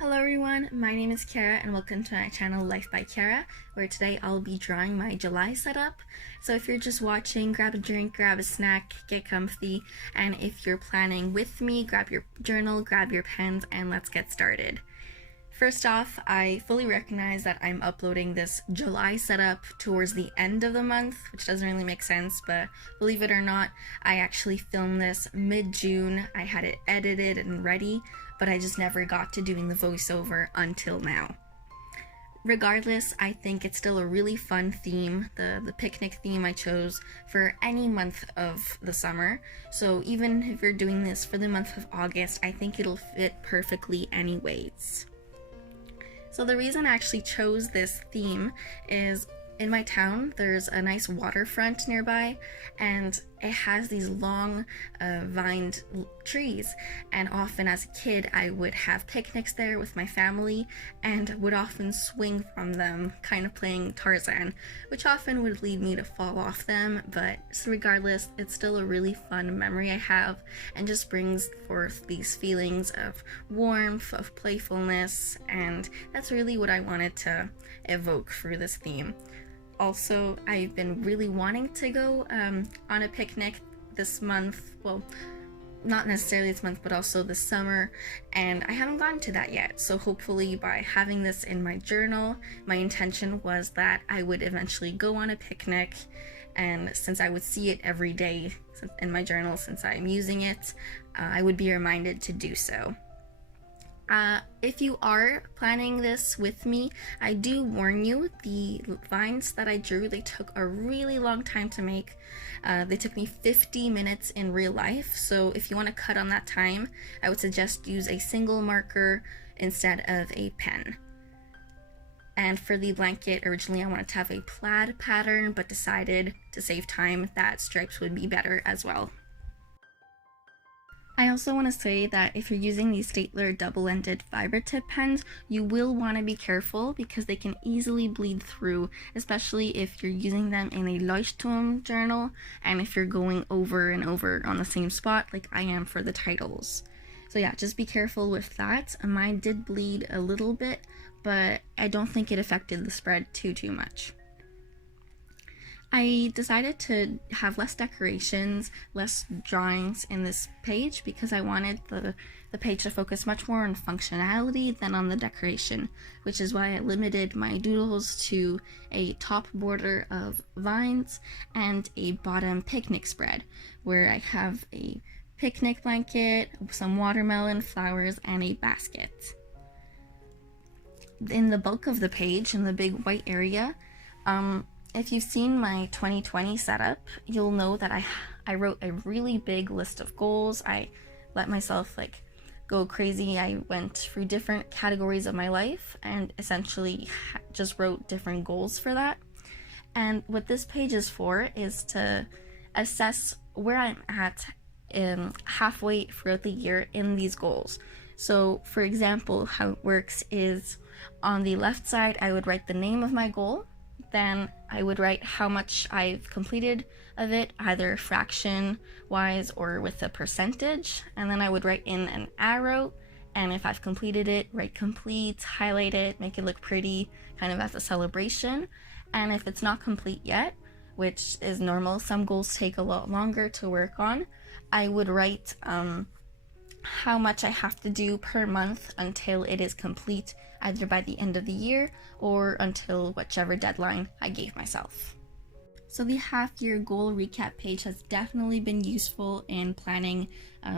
Hello everyone, my name is Kara and welcome to my channel Life by Kara, where today I'll be drawing my July setup. So if you're just watching, grab a drink, grab a snack, get comfy, and if you're planning with me, grab your journal, grab your pens, and let's get started. First off, I fully recognize that I'm uploading this July setup towards the end of the month, which doesn't really make sense, but believe it or not, I actually filmed this mid-June. I had it edited and ready, but I just never got to doing the voiceover until now. Regardless, I think it's still a really fun theme, the picnic theme I chose for any month of the summer. So even if you're doing this for the month of August, I think it'll fit perfectly anyways. So the reason I actually chose this theme is in my town there's a nice waterfront nearby, and it has these long vined trees, and often as a kid I would have picnics there with my family and would often swing from them, kind of playing Tarzan, which often would lead me to fall off them, but regardless, it's still a really fun memory I have and just brings forth these feelings of warmth, of playfulness, and that's really what I wanted to evoke through this theme. Also, I've been really wanting to go on a picnic this month, well, not necessarily this month, but also this summer, and I haven't gotten to that yet. So hopefully by having this in my journal, my intention was that I would eventually go on a picnic, and since I would see it every day in my journal since I'm using it, I would be reminded to do so. If you are planning this with me, I do warn you, the vines that I drew, they took a really long time to make. They took me 50 minutes in real life, so if you want to cut on that time, I would suggest use a single marker instead of a pen. And for the blanket, originally I wanted to have a plaid pattern, but decided to save time that stripes would be better as well. I also want to say that if you're using these Staedtler double-ended fiber tip pens, you will want to be careful because they can easily bleed through, especially if you're using them in a Leuchtturm journal and if you're going over and over on the same spot like I am for the titles. So yeah, just be careful with that. Mine did bleed a little bit, but I don't think it affected the spread too much. I decided to have less decorations, less drawings in this page because I wanted the page to focus much more on functionality than on the decoration, which is why I limited my doodles to a top border of vines and a bottom picnic spread, where I have a picnic blanket, some watermelon, flowers, and a basket. In the bulk of the page, in the big white area, if you've seen my 2020 setup, you'll know that I wrote a really big list of goals. I let myself go crazy. I went through different categories of my life and essentially just wrote different goals for that. And what this page is for is to assess where I'm at halfway throughout the year in these goals. So for example, how it works is on the left side, I would write the name of my goal. Then I would write how much I've completed of it, either fraction wise or with a percentage, and then I would write in an arrow, and if I've completed it, write complete, highlight it, make it look pretty, kind of as a celebration. And if it's not complete yet, which is normal, some goals take a lot longer to work on, I would write how much I have to do per month until it is complete, either by the end of the year or until whichever deadline I gave myself. So the half-year goal recap page has definitely been useful in planning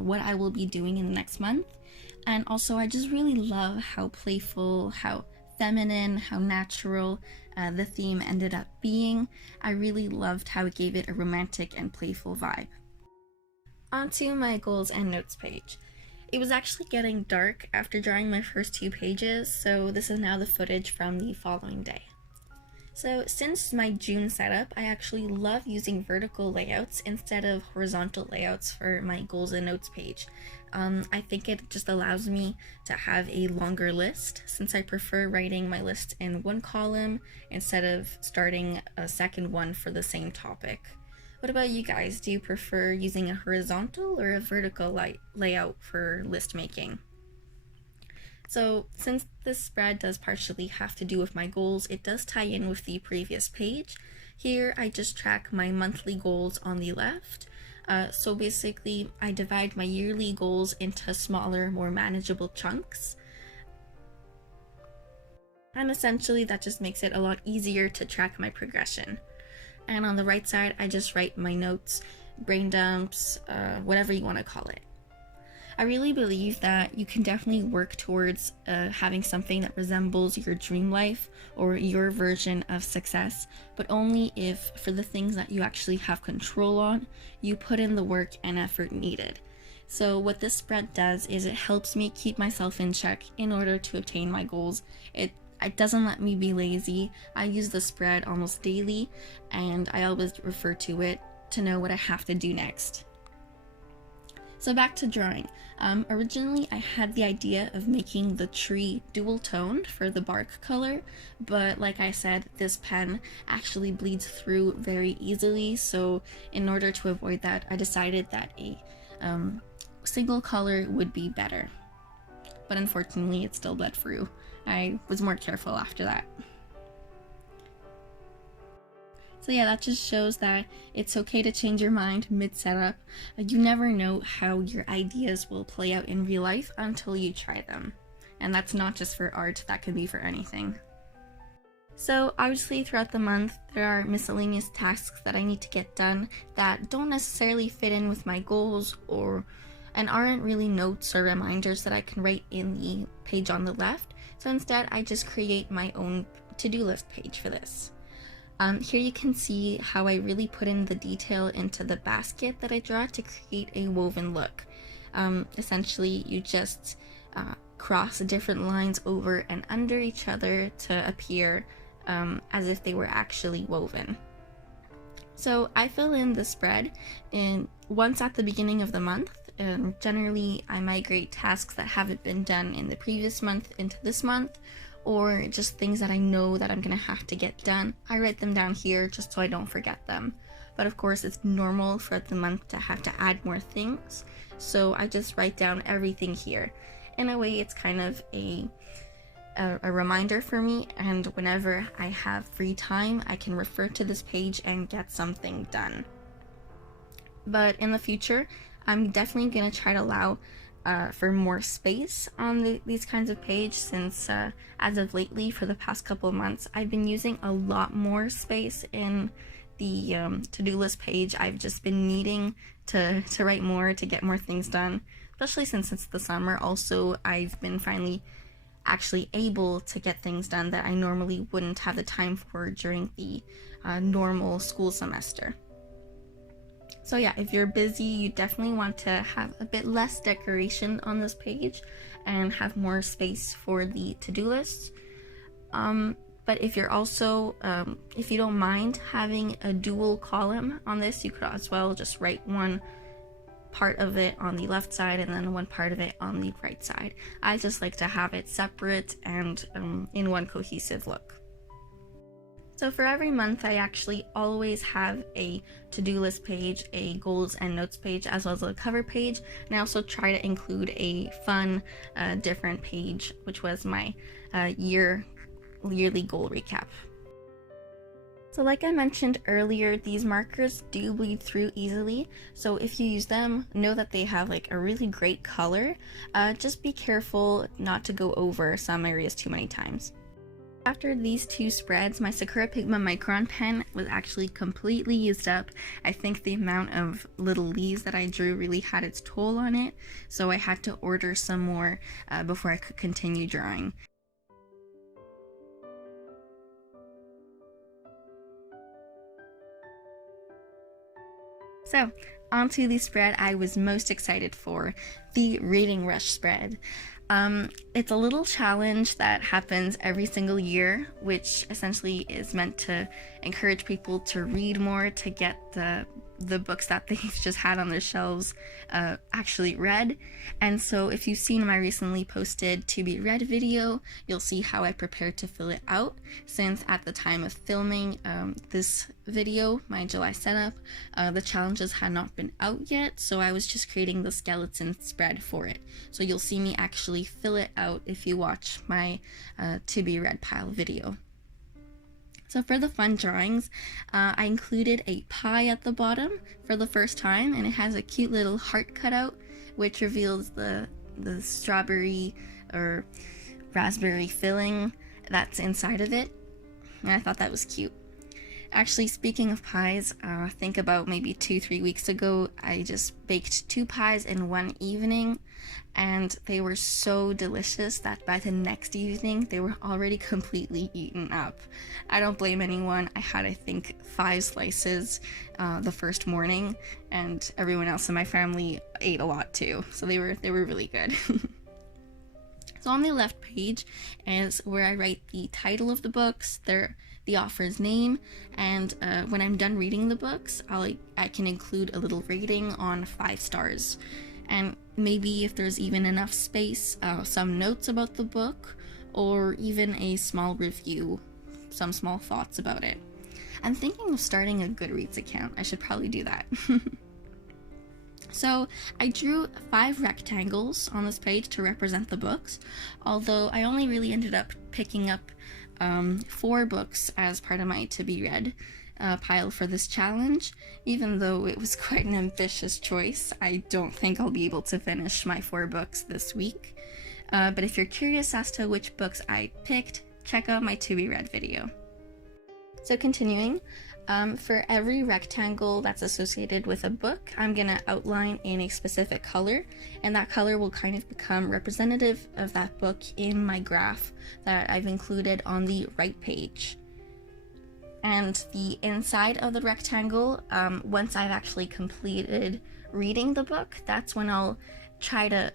what I will be doing in the next month. And also I just really love how playful, how feminine, how natural the theme ended up being. I really loved how it gave it a romantic and playful vibe. Onto my goals and notes page. It was actually getting dark after drawing my first 2 pages, so this is now the footage from the following day. So since my June setup, I actually love using vertical layouts instead of horizontal layouts for my goals and notes page. I think it just allows me to have a longer list, since I prefer writing my list in one column instead of starting a second one for the same topic. What about you guys? Do you prefer using a horizontal or a vertical layout for list making? So since this spread does partially have to do with my goals, it does tie in with the previous page. Here I just track my monthly goals on the left. So basically I divide my yearly goals into smaller, more manageable chunks. And essentially that just makes it a lot easier to track my progression. And on the right side, I just write my notes, brain dumps, whatever you want to call it. I really believe that you can definitely work towards having something that resembles your dream life or your version of success, but only if, for the things that you actually have control on, you put in the work and effort needed. So what this spread does is it helps me keep myself in check in order to obtain my goals. It doesn't let me be lazy. I use the spread almost daily, and I always refer to it to know what I have to do next. So back to drawing. Originally I had the idea of making the tree dual toned for the bark color, but like I said, this pen actually bleeds through very easily, so in order to avoid that, I decided that a single color would be better. But unfortunately it still bled through. I was more careful after that. So yeah, that just shows that it's okay to change your mind mid-setup. You never know how your ideas will play out in real life until you try them. And that's not just for art, that could be for anything. So obviously throughout the month, there are miscellaneous tasks that I need to get done that don't necessarily fit in with my goals and aren't really notes or reminders that I can write in the page on the left. So instead, I just create my own to-do list page for this. Here you can see how I really put in the detail into the basket that I draw to create a woven look. Essentially, you just cross different lines over and under each other to appear as if they were actually woven. So I fill in the spread once at the beginning of the month, and generally I migrate tasks that haven't been done in the previous month into this month, or just things that I know that I'm gonna have to get done. I write them down here just so I don't forget them. But of course it's normal throughout the month to have to add more things, so I just write down everything here. In a way, it's kind of a reminder for me, and whenever I have free time, I can refer to this page and get something done. But in the future, I'm definitely gonna try to allow for more space on these kinds of pages, since as of lately, for the past couple of months, I've been using a lot more space in the to-do list page. I've just been needing to write more, to get more things done, especially since it's the summer. Also, I've been finally actually able to get things done that I normally wouldn't have the time for during the normal school semester. So yeah, if you're busy, you definitely want to have a bit less decoration on this page and have more space for the to-do lists. But if you're also, if you don't mind having a dual column on this, you could as well just write one part of it on the left side and then one part of it on the right side. I just like to have it separate and in one cohesive look. So for every month, I actually always have a to-do list page, a goals and notes page, as well as a cover page. And I also try to include a fun, different page, which was my yearly goal recap. So like I mentioned earlier, these markers do bleed through easily. So if you use them, know that they have like a really great color. Just be careful not to go over some areas too many times. After these two spreads, my Sakura Pigma Micron pen was actually completely used up. I think the amount of little leaves that I drew really had its toll on it, so I had to order some more before I could continue drawing. So, onto the spread I was most excited for, the Reading Rush spread. It's a little challenge that happens every single year, which essentially is meant to encourage people to read more, to get the the books that they've just had on their shelves actually read. And so if you've seen my recently posted to be read video, you'll see how I prepared to fill it out, since at the time of filming this video, my July setup, the challenges had not been out yet, so I was just creating the skeleton spread for it. So you'll see me actually fill it out if you watch my to be read pile video. So for the fun drawings, I included a pie at the bottom for the first time, and it has a cute little heart cutout, which reveals the strawberry or raspberry filling that's inside of it, and I thought that was cute. Actually, speaking of pies, I think about maybe 2-3 weeks ago, I just baked 2 pies in one evening, and they were so delicious that by the next evening, they were already completely eaten up. I don't blame anyone. I had, I think, 5 slices the first morning, and everyone else in my family ate a lot too, so they were really good. So on the left page is where I write the title of the books, the author's name, and when I'm done reading the books, I can include a little rating on 5 stars. And maybe if there's even enough space, some notes about the book, or even a small review, some small thoughts about it. I'm thinking of starting a Goodreads account. I should probably do that. So I drew 5 rectangles on this page to represent the books, although I only really ended up picking up 4 books as part of my to be read pile for this challenge. Even though it was quite an ambitious choice, I don't think I'll be able to finish my 4 books this week. But if you're curious as to which books I picked, check out my to be read video. So continuing, for every rectangle that's associated with a book, I'm gonna outline in a specific color, and that color will kind of become representative of that book in my graph that I've included on the right page. And the inside of the rectangle, once I've actually completed reading the book, that's when I'll try to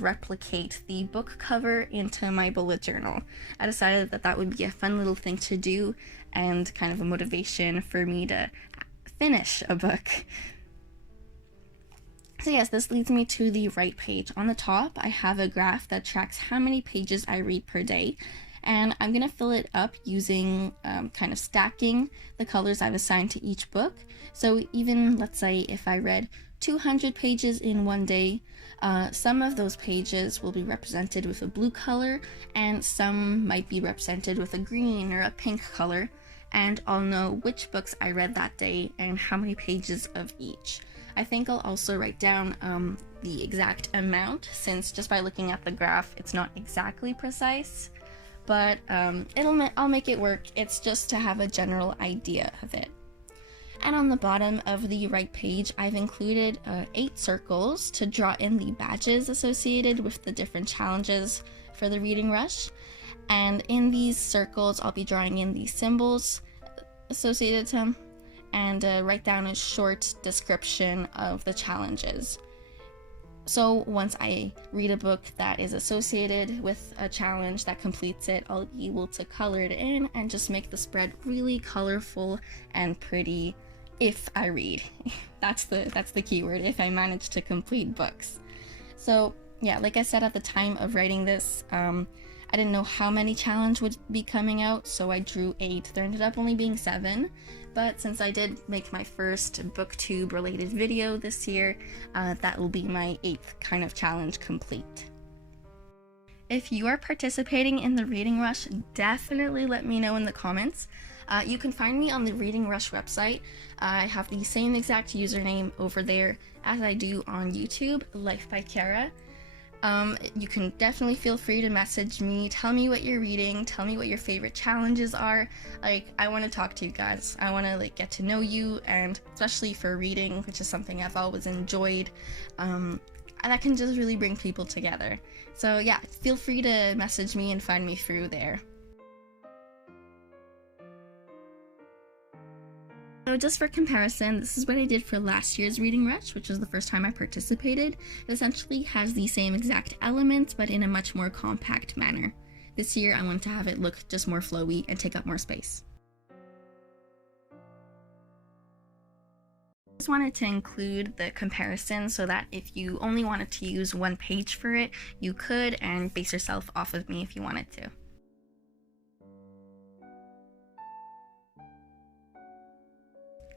replicate the book cover into my bullet journal. I decided that that would be a fun little thing to do and kind of a motivation for me to finish a book. So yes, this leads me to the right page. On the top, I have a graph that tracks how many pages I read per day, and I'm gonna fill it up using kind of stacking the colors I've assigned to each book. So even, let's say, if I read 200 pages in one day, some of those pages will be represented with a blue color, and some might be represented with a green or a pink color, and I'll know which books I read that day and how many pages of each. I think I'll also write down the exact amount, since just by looking at the graph, it's not exactly precise, but I'll make it work. It's just to have a general idea of it. And on the bottom of the right page, I've included 8 circles to draw in the badges associated with the different challenges for the reading rush. And in these circles, I'll be drawing in the symbols associated to them, and write down a short description of the challenges. So once I read a book that is associated with a challenge that completes it, I'll be able to color it in and just make the spread really colorful and pretty if I read. That's the key word, if I manage to complete books. So yeah, like I said at the time of writing this, I didn't know how many challenge would be coming out, so I drew 8. There ended up only being 7, but since I did make my first booktube related video this year, that will be my 8th kind of challenge complete. If you are participating in the Reading Rush, definitely let me know in the comments. You can find me on the Reading Rush website. I have the same exact username over there as I do on YouTube, Life by Kara. You can definitely feel free to message me, tell me what you're reading, tell me what your favorite challenges are. Like, I want to talk to you guys. I want to get to know you, and especially for reading, which is something I've always enjoyed. And that can just really bring people together. So yeah, feel free to message me and find me through there. So just for comparison, this is what I did for last year's Reading Rush, which was the first time I participated. It essentially has the same exact elements, but in a much more compact manner. This year, I wanted to have it look just more flowy and take up more space. Just wanted to include the comparison so that if you only wanted to use one page for it, you could, and base yourself off of me if you wanted to.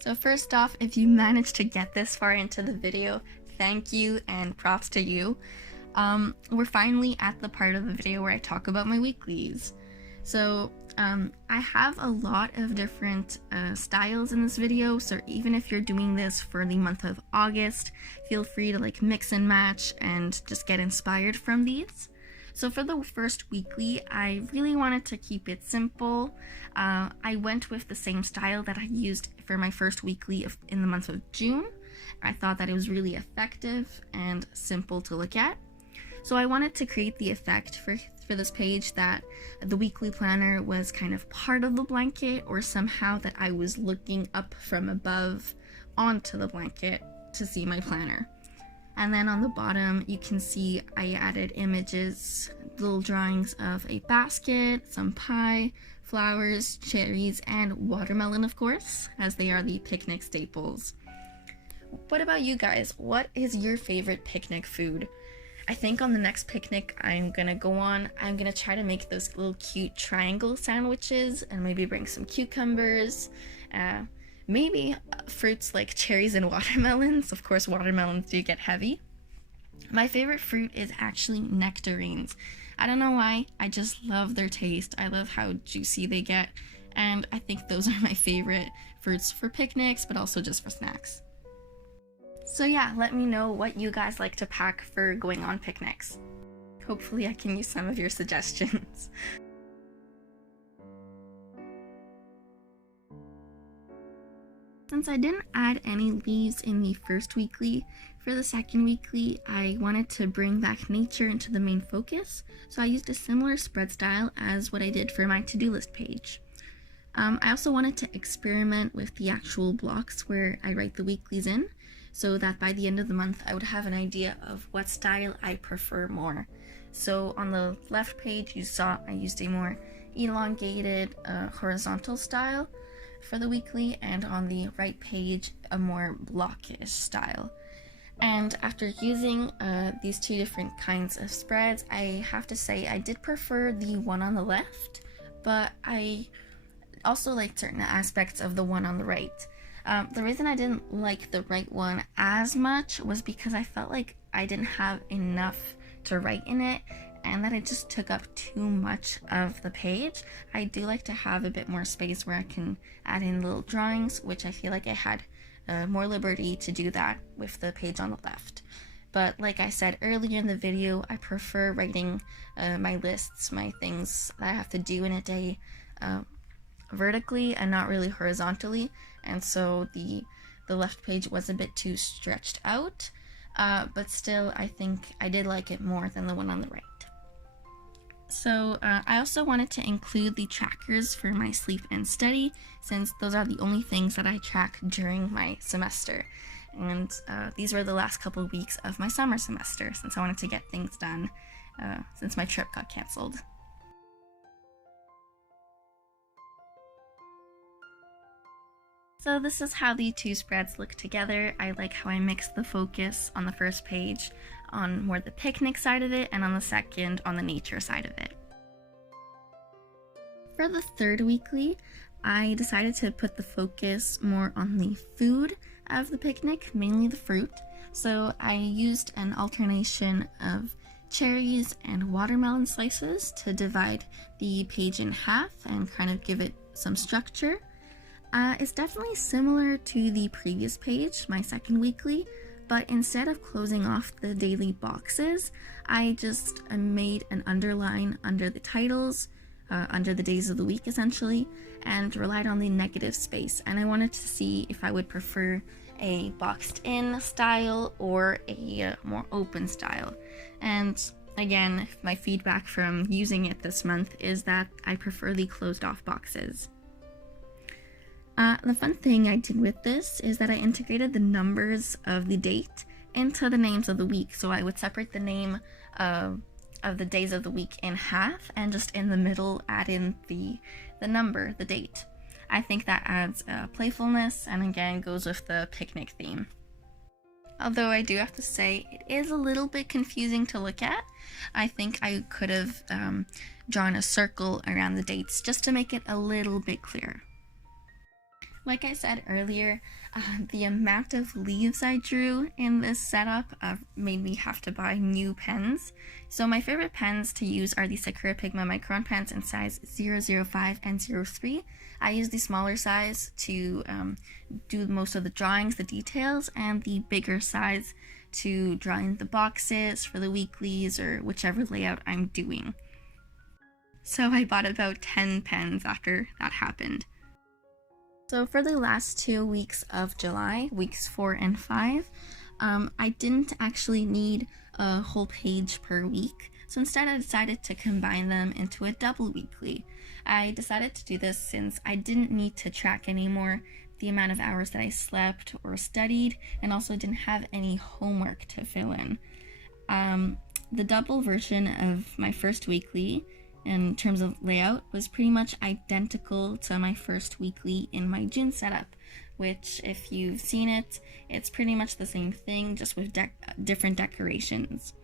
So first off, if you managed to get this far into the video, thank you and props to you. We're finally at the part of the video where I talk about my weeklies. So I have a lot of different styles in this video, so even if you're doing this for the month of August, feel free to like mix and match and just get inspired from these. So for the first weekly, I really wanted to keep it simple. I went with the same style that I used for my first weekly in the month of June. I thought that it was really effective and simple to look at. So I wanted to create the effect for this page that the weekly planner was kind of part of the blanket, or somehow that I was looking up from above onto the blanket to see my planner. And then on the bottom, you can see I added images, little drawings of a basket, some pie, flowers, cherries, and watermelon, of course, as they are the picnic staples. What about you guys? What is your favorite picnic food? I think on the next picnic I'm gonna try to make those little cute triangle sandwiches and maybe bring some cucumbers, maybe fruits like cherries and watermelons. Of course, watermelons do get heavy. My favorite fruit is actually nectarines. I don't know why, I just love their taste. I love how juicy they get, and I think those are my favorite fruits for picnics, but also just for snacks. So yeah, let me know what you guys like to pack for going on picnics. Hopefully I can use some of your suggestions. Since I didn't add any leaves in the first weekly, for the second weekly I wanted to bring back nature into the main focus, so I used a similar spread style as what I did for my to-do list page. I also wanted to experiment with the actual blocks where I write the weeklies in, so that by the end of the month I would have an idea of what style I prefer more. So on the left page you saw I used a more elongated horizontal style for the weekly, and on the right page a more blockish style. And after using these two different kinds of spreads, I have to say I did prefer the one on the left, but I also liked certain aspects of the one on the right. The reason I didn't like the right one as much was because I felt like I didn't have enough to write in it, and that it just took up too much of the page. I do like to have a bit more space where I can add in little drawings, which I feel like I had more liberty to do that with the page on the left. But like I said earlier in the video, I prefer writing my lists, my things that I have to do in a day vertically and not really horizontally, and so the left page was a bit too stretched out, but still I think I did like it more than the one on the right. So I also wanted to include the trackers for my sleep and study, since those are the only things that I track during my semester, and these were the last couple of weeks of my summer semester, since I wanted to get things done since my trip got cancelled. So this is how the two spreads look together. I like how I mixed the focus on the first page on more the picnic side of it, and on the second on the nature side of it. For the third weekly, I decided to put the focus more on the food of the picnic, mainly the fruit. So I used an alternation of cherries and watermelon slices to divide the page in half and kind of give it some structure. It's definitely similar to the previous page, my second weekly, but instead of closing off the daily boxes, I just made an underline under the titles, under the days of the week essentially, and relied on the negative space. And I wanted to see if I would prefer a boxed in style or a more open style. And again, my feedback from using it this month is that I prefer the closed off boxes. The fun thing I did with this is that I integrated the numbers of the date into the names of the week. So I would separate the name of the days of the week in half, and just in the middle add in the number, the date. I think that adds playfulness and again goes with the picnic theme. Although I do have to say, it is a little bit confusing to look at. I think I could have drawn a circle around the dates just to make it a little bit clearer. Like I said earlier, the amount of leaves I drew in this setup made me have to buy new pens. So my favorite pens to use are the Sakura Pigma Micron pens in size 005 and 03. I use the smaller size to do most of the drawings, the details, and the bigger size to draw in the boxes for the weeklies or whichever layout I'm doing. So I bought about 10 pens after that happened. So for the last 2 weeks of July, weeks 4 and 5, I didn't actually need a whole page per week. So instead I decided to combine them into a double weekly. I decided to do this since I didn't need to track anymore the amount of hours that I slept or studied, and also didn't have any homework to fill in. The double version of my first weekly in terms of layout was pretty much identical to my first weekly in my June setup, which if you've seen it, it's pretty much the same thing, just with different decorations.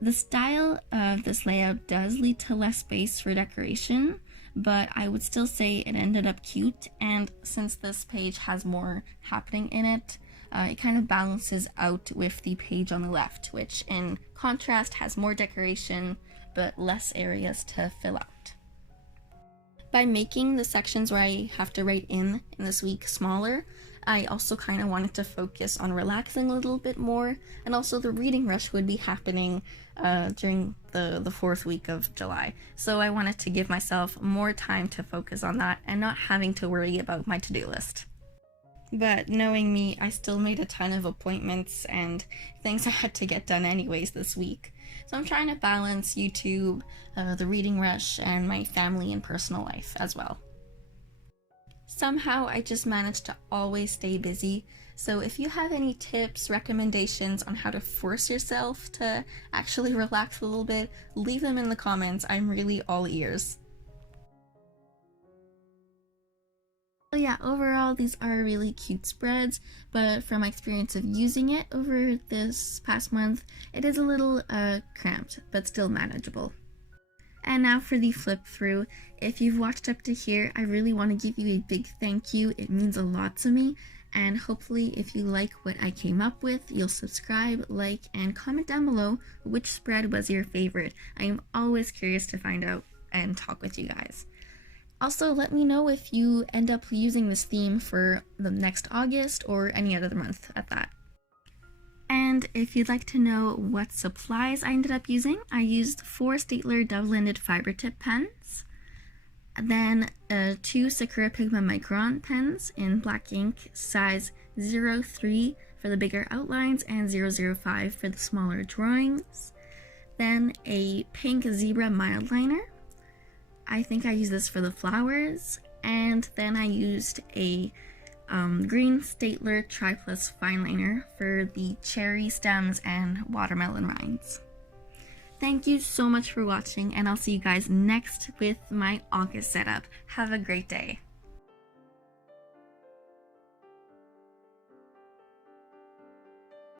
The style of this layout does lead to less space for decoration, but I would still say it ended up cute, and since this page has more happening in it, it kind of balances out with the page on the left, which in contrast has more decoration but less areas to fill out. By making the sections where I have to write in this week smaller, I also kind of wanted to focus on relaxing a little bit more, and also the reading rush would be happening during the 4th week of July. So I wanted to give myself more time to focus on that and not having to worry about my to-do list. But knowing me, I still made a ton of appointments and things I had to get done anyways this week. So I'm trying to balance YouTube, the reading rush, and my family and personal life as well. Somehow I just managed to always stay busy, so if you have any tips, recommendations on how to force yourself to actually relax a little bit, leave them in the comments. I'm really all ears. So yeah, overall these are really cute spreads, but from my experience of using it over this past month, it is a little cramped, but still manageable. And now for the flip through. If you've watched up to here, I really want to give you a big thank you. It means a lot to me, and hopefully if you like what I came up with, you'll subscribe, like, and comment down below which spread was your favorite. I am always curious to find out and talk with you guys. Also, let me know if you end up using this theme for the next August or any other month at that. And if you'd like to know what supplies I ended up using, I used 4 Staedtler double-ended fiber tip pens, then 2 Sakura Pigma Micron pens in black ink, size 03 for the bigger outlines and 005 for the smaller drawings, then a pink zebra Mildliner. I think I used this for the flowers, and then I used a green Staedtler triplus fineliner for the cherry stems and watermelon rinds. Thank you so much for watching, and I'll see you guys next with my August setup. Have a great day.